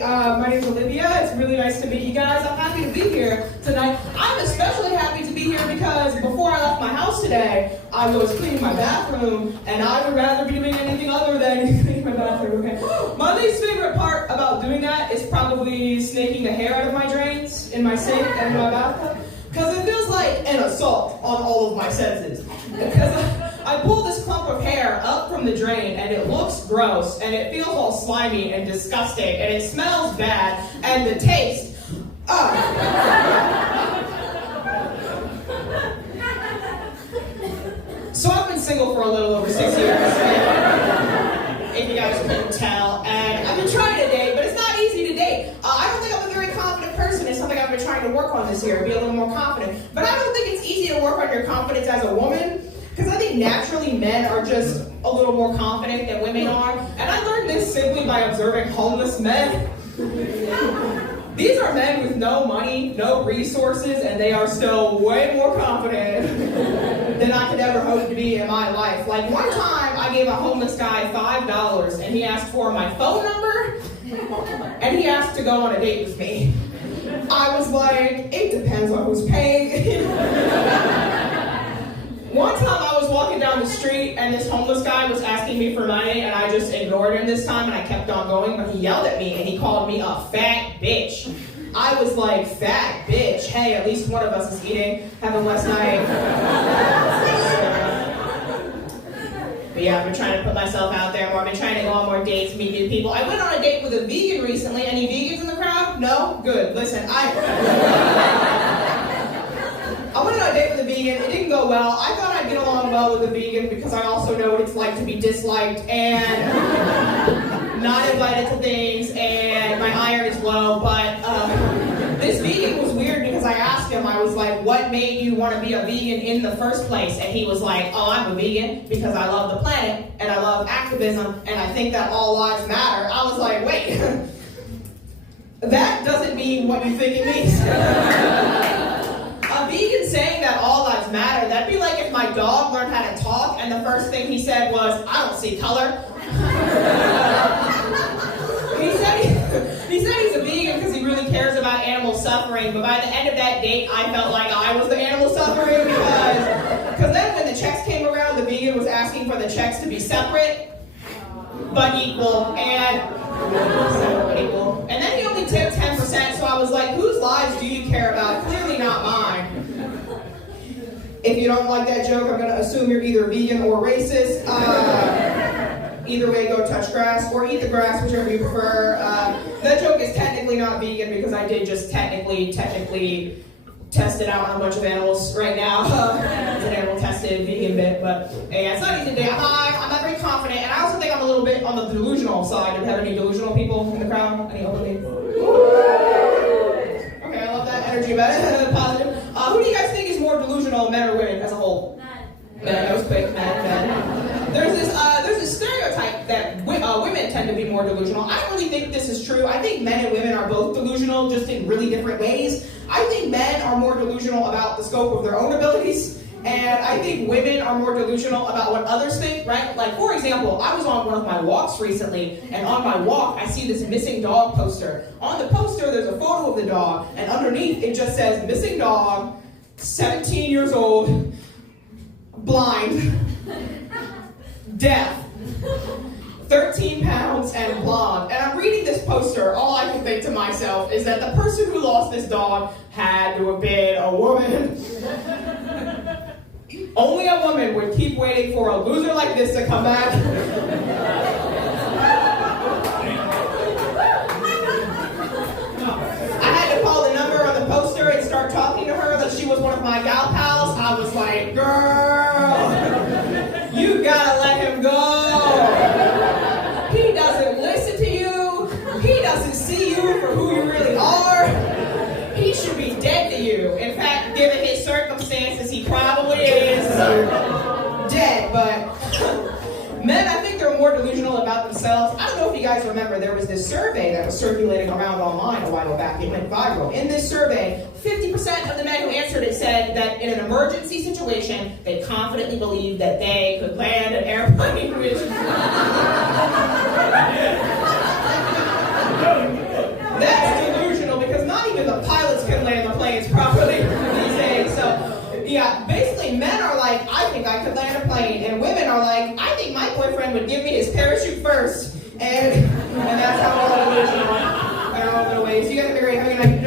My name is Olivia. It's really nice to meet you guys. I'm happy to be here tonight. I'm especially happy to be here because before I left my house today, I was cleaning my bathroom, and I would rather be doing anything other than cleaning my bathroom, okay? My least favorite part about doing that is probably snaking the hair out of my drains in my sink and in my bathtub, because it feels like an assault on all of my senses. Because I pull this clump of hair up from the drain, and it looks gross, and it feels all slimy and disgusting, and it smells bad, and the taste, So I've been single for a little over 6 years, if you guys couldn't tell, and I've been trying to date, but it's not easy to date. I don't think I'm a very confident person. It's something I've been trying to work on this year, be a little more confident. But I don't think it's easy to work on your confidence as a woman, because I think naturally men are just a little more confident than women are. And I learned this simply by observing homeless men. These are men with no money, no resources, and they are still way more confident than I could ever hope to be in my life. Like one time I gave a homeless guy $5 and he asked for my phone number and he asked to go on a date with me. I was like, it depends on who's paying. One time I was walking down the street and this homeless guy was asking me for money and I just ignored him this time and I kept on going, but he yelled at me and he called me a fat bitch. I was like, fat bitch, hey, at least one of us is eating, having less night. But yeah, I've been trying to put myself out there more. I've been trying to go on more dates, meet new people. I went on a date with a vegan recently. Any vegans in the crowd? No? Good. Listen, I went on a date with a vegan. It didn't go well. I thought I'd get along well with a vegan because I also know what it's like to be disliked and not invited to things, and my iron is low. But this vegan was weird because I asked him, I was like, what made you want to be a vegan in the first place? And he was like, oh, I'm a vegan because I love the planet and I love activism and I think that all lives matter. I was like, wait, that doesn't mean what you think it means. A vegan saying that all lives matter, that'd be like if my dog learned how to talk and the first thing he said was, I don't see color. He said he's a vegan because he really cares about animal suffering, but by the end of that date, I felt like I was the animal suffering because then when the checks came around, the vegan was asking for the checks to be separate, but equal, and then he only tipped 10%, so I was like, whose lives do you care about? Clearly not mine. If you don't like that joke, I'm going to assume you're either vegan or racist. Either way, go touch grass or eat the grass, whichever you prefer. That joke is technically not vegan because I did just technically test it out on a bunch of animals right now. It's an animal-tested vegan bit, but yeah, it's not easy to do. I'm not very confident, and I also think I'm a little bit on the delusional side. Do we have any delusional people in the crowd? Any open people? Okay, I love that energy, but positive. Who do you guys think is more delusional, men or women as a whole? Men. That was quick. Men. There's this stereotype that women tend to be more delusional. I don't really think this is true. I think men and women are both delusional, just in really different ways. I think men are more delusional about the scope of their own abilities, and I think women are more delusional about what others think, right? Like, for example, I was on one of my walks recently, and on my walk, I see this missing dog poster. On the poster, there's a photo of the dog, and underneath, it just says, missing dog, 17 years old, blind, deaf, 13 pounds, and blonde. And I'm reading this poster, all I can think to myself is that the person who lost this dog had to have been a woman. Only a woman would keep waiting for a loser like this to come back. I had to call the number on the poster and start talking to her that she was one of my gal pals. I was like, girl, you gotta let him go. He doesn't listen to you. He doesn't see you for who you really are. He should be dead to you. In fact, given his circumstances, he probably is dead. But men, I think they're more delusional about themselves. I don't know if you guys remember, there was this survey that was circulating around online a while back. It went viral. In this survey, 50% of the men who answered it said that in an emergency situation, they confidently believed that they could land an airplane, which Yeah, basically men are like, I think I could land a plane, and women are like, I think my boyfriend would give me his parachute first. And that's how all it is, you know. I don't know what it is. You guys have a great, have a good night.